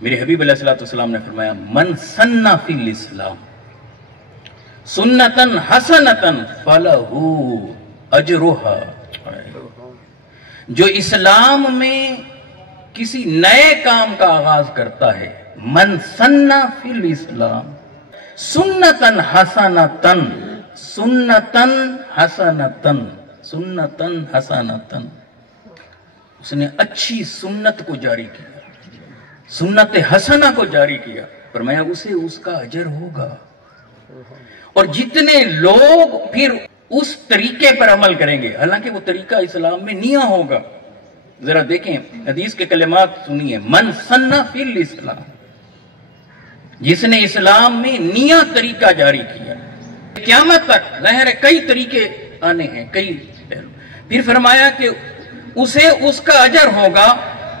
میرے حبیب علیہ السلام نے فرمایا من سنّ فی الاسلام سنتن حسنتن فلہ اجرہا، جو اسلام میں کسی نئے کام کا آغاز کرتا ہے، من سنّ فی الاسلام سنتن حسنتن، سنتن حسنتن، سنتن حسنتن، اس نے اچھی سنت کو جاری کیا، سنت حسنہ کو جاری کیا، فرمایا اسے اس کا اجر ہوگا۔ اور جتنے لوگ پھر اس طریقے پر عمل کریں گے، حالانکہ وہ طریقہ اسلام میں نیا ہوگا، ذرا دیکھیں حدیث کے کلمات سنیے، من سنّ فی الاسلام، جس نے اسلام میں نیا طریقہ جاری کیا، قیامت تک ظاہر ہے کئی طریقے آنے ہیں، کئی پہلو، پھر فرمایا کہ اسے اس کا اجر ہوگا،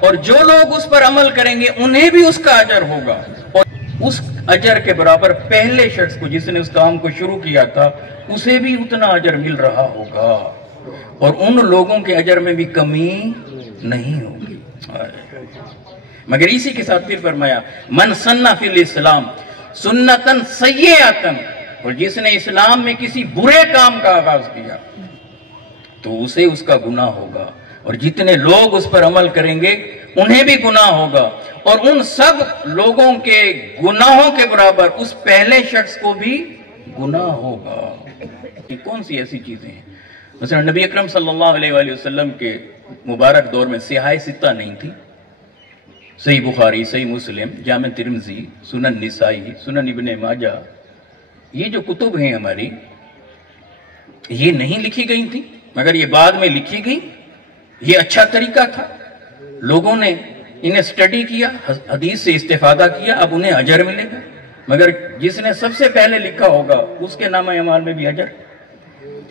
اور جو لوگ اس پر عمل کریں گے انہیں بھی اس کا اجر ہوگا، اور اس اجر کے برابر پہلے شخص کو جس نے اس کام کو شروع کیا تھا اسے بھی اتنا اجر مل رہا ہوگا، اور ان لوگوں کے اجر میں بھی کمی نہیں ہوگی۔ مگر اسی کے ساتھ پھر فرمایا من سنّ فی الاسلام سنتن سیئۃ، اور جس نے اسلام میں کسی برے کام کا آغاز کیا تو اسے اس کا گناہ ہوگا، اور جتنے لوگ اس پر عمل کریں گے انہیں بھی گناہ ہوگا، اور ان سب لوگوں کے گناہوں کے برابر اس پہلے شخص کو بھی گناہ ہوگا۔ یہ کون سی ایسی چیزیں ہیں؟ مثلا نبی اکرم صلی اللہ علیہ وآلہ وسلم کے مبارک دور میں سیاہ ستہ نہیں تھی، صحیح بخاری، صحیح مسلم، جامع ترمذی، سنن نسائی، سنن ابن ماجہ، یہ جو کتب ہیں ہماری، یہ نہیں لکھی گئی تھی، مگر یہ بعد میں لکھی گئی۔ یہ اچھا طریقہ تھا، لوگوں نے انہیں سٹڈی کیا، حدیث سے استفادہ کیا، اب انہیں اجر ملے گا، مگر جس نے سب سے پہلے لکھا ہوگا اس کے نامہ اعمال میں بھی اجر۔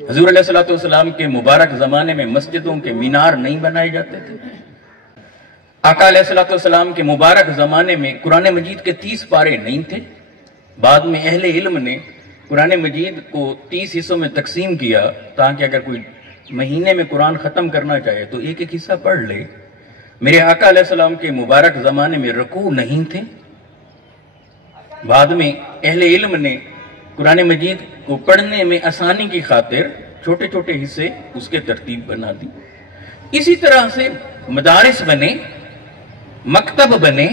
حضور علیہ السلام کے مبارک زمانے میں مسجدوں کے مینار نہیں بنائے جاتے تھے، آقا علیہ السلام کے مبارک زمانے میں قرآن مجید کے 30 پارے نہیں تھے، بعد میں اہل علم نے قرآن مجید کو 30 حصوں میں تقسیم کیا تاکہ اگر کوئی مہینے میں قرآن ختم کرنا چاہے تو ایک ایک حصہ پڑھ لے۔ میرے آقا علیہ السلام کے مبارک زمانے میں رکوع نہیں تھے، بعد میں اہل علم نے قرآن مجید کو پڑھنے میں آسانی کی خاطر چھوٹے چھوٹے حصے اس کے ترتیب بنا دی۔ اسی طرح سے مدارس بنے، مکتب بنے،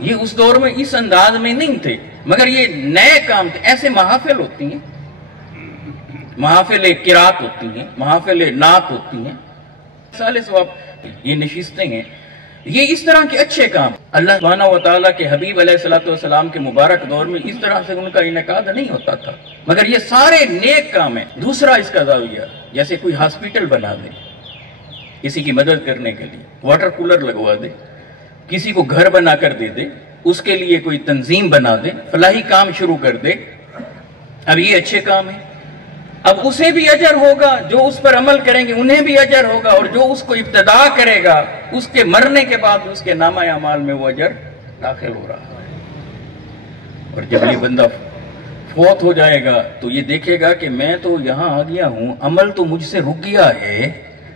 یہ اس دور میں اس انداز میں نہیں تھے، مگر یہ نئے کام تھے۔ ایسے محافل ہوتی ہیں، محافل قرات ہوتی ہیں، محافل نعت ہوتی ہیں، سال ثواب، یہ نشستیں ہیں، یہ اس طرح کے اچھے کام اللہ سبحانہ وتعالیٰ کے حبیب علیہ السلام کے مبارک دور میں اس طرح سے ان کا انعقاد نہیں ہوتا تھا، مگر یہ سارے نیک کام ہیں۔ دوسرا اس کا زاویہ، جیسے کوئی ہاسپٹل بنا دے کسی کی مدد کرنے کے لیے، واٹر کولر لگوا دے، کسی کو گھر بنا کر دے دے، اس کے لیے کوئی تنظیم بنا دے، فلاحی کام شروع کر دے، اب یہ اچھے کام ہیں، اب اسے بھی اجر ہوگا، جو اس پر عمل کریں گے انہیں بھی اجر ہوگا، اور جو اس کو ابتدا کرے گا اس کے مرنے کے بعد اس کے نامہ اعمال میں وہ اجر داخل ہو رہا ہے۔ اور جب یہ بندہ فوت ہو جائے گا تو یہ دیکھے گا کہ میں تو یہاں آ گیا ہوں، عمل تو مجھ سے رک گیا ہے،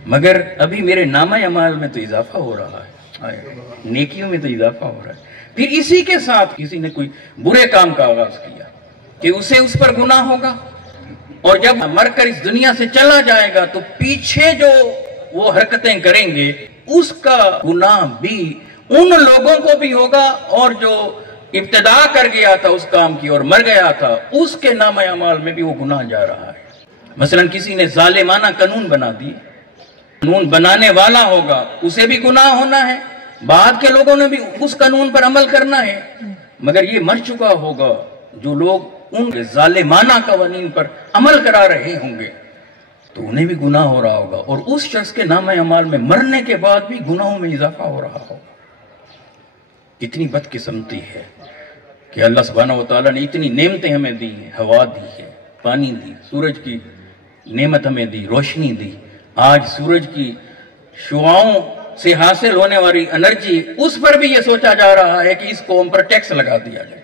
مگر ابھی میرے نامہ اعمال میں تو اضافہ ہو رہا ہے، نیکیوں میں تو اضافہ ہو رہا ہے۔ پھر اسی کے ساتھ کسی نے کوئی برے کام کا آغاز کیا کہ اسے اس پر گناہ ہوگا، اور جب مر کر اس دنیا سے چلا جائے گا تو پیچھے جو وہ حرکتیں کریں گے اس کا گناہ بھی ان لوگوں کو بھی ہوگا، اور جو ابتدا کر گیا تھا اس کام کی اور مر گیا تھا اس کے نامہ اعمال میں بھی وہ گناہ جا رہا ہے۔ مثلا کسی نے ظالمانہ قانون بنا دی، قانون بنانے والا ہوگا اسے بھی گناہ ہونا ہے، بعد کے لوگوں نے بھی اس قانون پر عمل کرنا ہے، مگر یہ مر چکا ہوگا جو لوگ ان ظالمانہ قوانین پر عمل کرا رہے ہوں گے تو انہیں بھی گناہ ہو رہا ہوگا، اور اس شخص کے نامہ اعمال میں مرنے کے بعد بھی گناہوں میں اضافہ ہو رہا ہوگا۔ کتنی بدقسمتی ہے کہ اللہ سبحانہ وتعالیٰ نے اتنی نعمتیں ہمیں دی ہیں، ہوا دی ہے، پانی دی، سورج کی نعمت ہمیں دی، روشنی دی، آج سورج کی شعاؤں سے حاصل ہونے والی انرجی، اس پر بھی یہ سوچا جا رہا ہے کہ اس قوم پر ٹیکس لگا دیا جائے،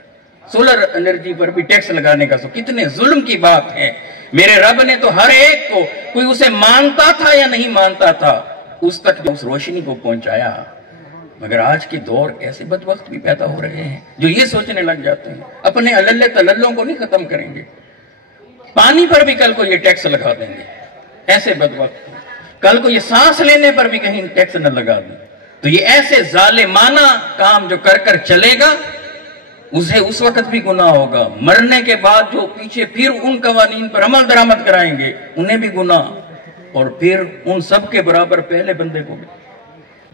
سولر انرجی پر بھی ٹیکس لگانے کا کتنے ظلم کی بات ہے۔ میرے رب نے تو ہر ایک کو، کوئی اسے مانتا تھا یا نہیں مانتا تھا، اس تک جو اس روشنی کو پہنچایا، مگر آج کے دور ایسے بدبخت بھی پیدا ہو رہے ہیں جو یہ سوچنے لگ جاتے ہیں اپنے اللے تللوں کو نہیں ختم کریں گے، پانی پر بھی کل کو یہ ٹیکس لگا دیں گے، ایسے بدبخت، کل کو یہ سانس لینے پر بھی کہیں ٹیکس نہ لگا دیں، تو یہ ایسے ظالمانہ کام جو کر کر چلے گا اسے اس وقت بھی گناہ ہوگا، مرنے کے بعد جو پیچھے پھر ان قوانین پر عمل درآمد کرائیں گے انہیں بھی گناہ، اور پھر ان سب کے برابر پہلے بندے کو بھی۔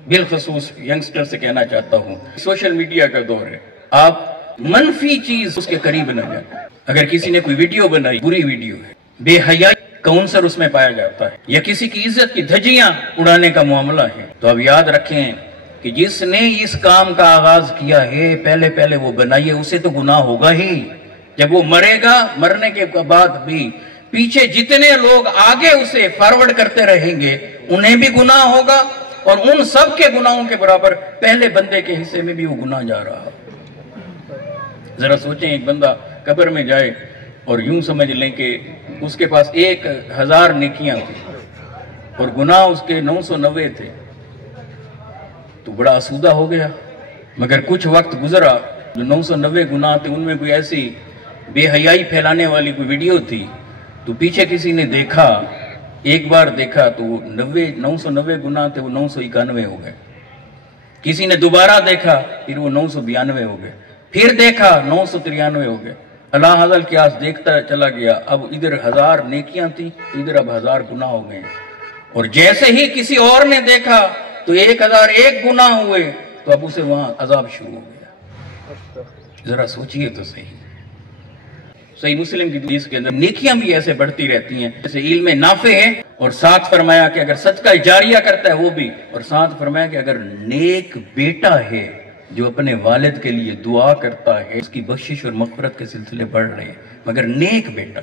بالخصوص ینگسٹر سے کہنا چاہتا ہوں، سوشل میڈیا کا دور ہے، آپ منفی چیز اس کے قریب نہ جائیں۔ اگر کسی نے کوئی ویڈیو بنائی، بری ویڈیو ہے، بے حیائی کا عنصر اس میں پایا جاتا ہے، یا کسی کی عزت کی دھجیاں اڑانے کا معاملہ ہے، تو اب یاد رکھیں کہ جس نے اس کام کا آغاز کیا ہے پہلے وہ بنائیے، اسے تو گناہ ہوگا ہی۔ جب وہ مرے گا، مرنے کے بعد بھی پیچھے جتنے لوگ آگے اسے فارورڈ کرتے رہیں گے انہیں بھی گناہ ہوگا، اور ان سب کے گناہوں کے برابر پہلے بندے کے حصے میں بھی وہ گناہ جا رہا۔ ذرا سوچیں، ایک بندہ قبر میں جائے اور یوں سمجھ لیں کہ اس کے پاس 1000 نیکیاں تھیں اور گناہ اس کے 990 تھے، تو بڑا آسودہ ہو گیا۔ مگر کچھ وقت گزرا، جو 990 گناہ تھے ان میں کوئی ایسی بے حیائی پھیلانے والی کوئی ویڈیو تھی، تو پیچھے کسی نے دیکھا، ایک بار دیکھا تو وہ 990 گناہ تھے، وہ 991 ہو گئے۔ کسی نے دوبارہ دیکھا، پھر وہ 992 ہو گئے، پھر دیکھا 993 ہو گئے۔ اللہ حضل قیاس دیکھتا چلا گیا، اب ادھر 1000 نیکیاں تھیں، ادھر اب 1000 گناہ ہو گئے، اور جیسے ہی کسی اور نے دیکھا تو 1001 گناہ ہوئے، تو اب اسے وہاں عذاب شروع ہو گیا۔ ذرا سوچئے تو صحیح۔ صحیح مسلم کی حدیث کے اندر نیکیاں بھی ایسے بڑھتی رہتی ہیں جیسے علم نافع ہے، اور ساتھ فرمایا کہ اگر صدقہ جاریہ کرتا ہے وہ بھی، اور ساتھ فرمایا کہ اگر نیک بیٹا ہے جو اپنے والد کے لیے دعا کرتا ہے، اس کی بخشش اور مغفرت کے سلسلے بڑھ رہے ہیں، مگر نیک بیٹا